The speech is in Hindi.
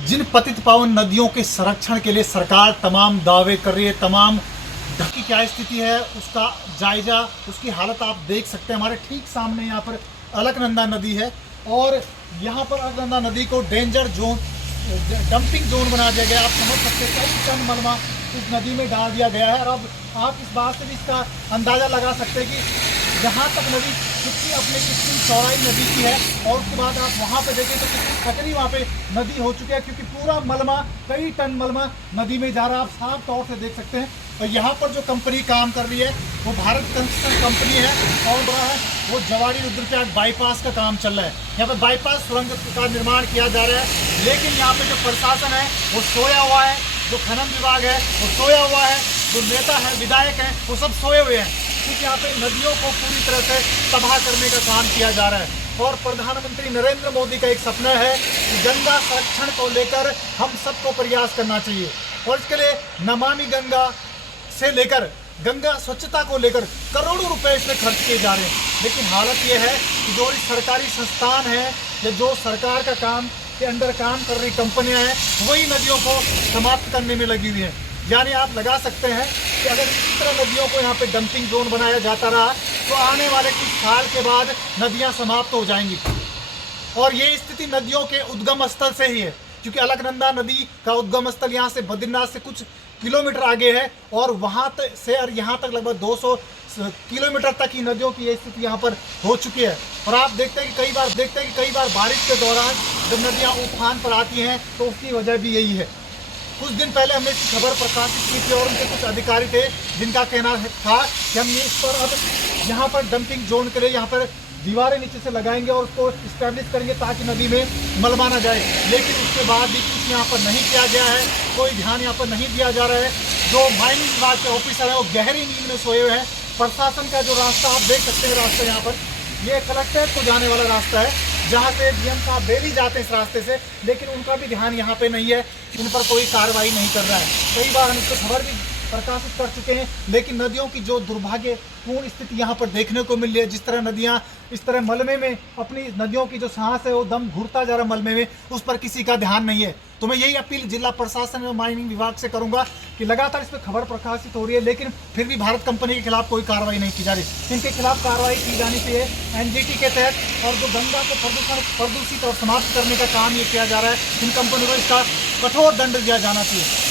जिन पतित पावन नदियों के संरक्षण के लिए सरकार तमाम दावे कर रही है, तमाम की क्या स्थिति है उसका जायजा, उसकी हालत आप देख सकते हैं। हमारे ठीक सामने यहाँ पर अलकनंदा नदी है और यहाँ पर अलकनंदा नदी को डेंजर जोन, डंपिंग जोन बना दिया गया। आप समझ सकते हैं कई टन मलबा इस नदी में डाल दिया गया है। और अब आप इस बात से भी इसका अंदाज़ा लगा सकते हैं कि जहाँ तक नदी कितनी अपने कितनी चौड़ाई नदी की है और उसके बाद आप वहाँ पे देखें तो कितनी खतरी वहाँ पे नदी हो चुकी है, क्योंकि पूरा मलबा, कई टन मलबा नदी में जा रहा है। आप साफ तौर से देख सकते हैं। और यहाँ पर जो कंपनी काम कर रही है वो भारत कंस्ट्रक्शन कंपनी है और बड़ा है, वो जवाड़ी रुद्रप्रयाग बाईपास का काम चल रहा है। यहाँ पर बाईपास सुरंग का निर्माण किया जा रहा है, लेकिन यहाँ पे जो प्रशासन है वो सोया हुआ है, जो खनन विभाग है वो सोया हुआ है, जो नेता है, विधायक हैं, वो सब सोए हुए हैं, क्योंकि यहाँ पे नदियों को पूरी तरह से तबाह करने का काम किया जा रहा है। और प्रधानमंत्री नरेंद्र मोदी का एक सपना है कि गंगा संरक्षण को लेकर हम सबको प्रयास करना चाहिए और इसके लिए नमामि गंगा से लेकर गंगा स्वच्छता को लेकर करोड़ों रुपए इसमें खर्च किए जा रहे हैं। लेकिन हालत यह है कि जो सरकारी संस्थान है या जो सरकार का काम के अंडर काम कर रही कंपनियां हैं, वही नदियों को समाप्त करने में लगी हुई हैं। यानी आप लगा सकते हैं कि अगर इसी तरह नदियों को यहाँ पे डंपिंग जोन बनाया जाता रहा तो आने वाले कुछ साल के बाद नदियाँ समाप्त हो जाएंगी। और ये स्थिति नदियों के उद्गम स्थल से ही है, क्योंकि अलकनंदा नदी का उद्गम स्थल यहाँ से बद्रीनाथ से कुछ किलोमीटर आगे है और वहाँ तक से और यहाँ तक लगभग 200 किलोमीटर तक की नदियों की ये स्थिति यहाँ पर हो चुकी है। और आप देखते हैं कि कई बार बारिश के दौरान जब नदियाँ उफान पर आती हैं तो उसकी वजह भी यही है। कुछ दिन पहले हमने इसकी खबर प्रकाशित की थी और उनके कुछ अधिकारी थे जिनका कहना था कि हम इस पर अब यहाँ पर डंपिंग जोन के लिए यहाँ पर दीवारें नीचे से लगाएंगे और उसको इस्टेब्लिश करेंगे ताकि नदी में मलबा ना जाए। लेकिन उसके बाद भी कुछ यहाँ पर नहीं किया गया है, कोई ध्यान यहाँ पर नहीं दिया जा रहा है। जो माइनिंग विभाग के ऑफिसर हैं वो गहरी नींद में सोए हुए हैं। प्रशासन का जो रास्ता आप देख सकते हैं, रास्ता यहाँ पर ये कलेक्ट्रेट को जाने वाला रास्ता है, जहाँ से डीएम साहब डेली जाते हैं इस रास्ते से, लेकिन उनका भी ध्यान यहाँ पे नहीं है, उन पर कोई कार्रवाई नहीं कर रहा है। कई बार हम इस पर खबर भी प्रकाशित कर चुके हैं, लेकिन नदियों की जो दुर्भाग्यपूर्ण स्थिति यहाँ पर देखने को मिल रही है, जिस तरह नदियाँ इस तरह मलबे में अपनी नदियों की जो सांस है वो दम घुटता जा रहा है मलबे में, उस पर किसी का ध्यान नहीं है। तो मैं यही अपील जिला प्रशासन और माइनिंग विभाग से करूंगा कि लगातार इस पर खबर प्रकाशित हो रही है, लेकिन फिर भी भारत कंपनी के खिलाफ कोई कार्रवाई नहीं की जा रही। इनके खिलाफ कार्रवाई की जानी चाहिए एनजीटी के तहत, और जो गंगा को प्रदूषित और समाप्त करने का काम ये किया जा रहा है, इन कंपनियों को इसका कठोर दंड दिया जाना चाहिए।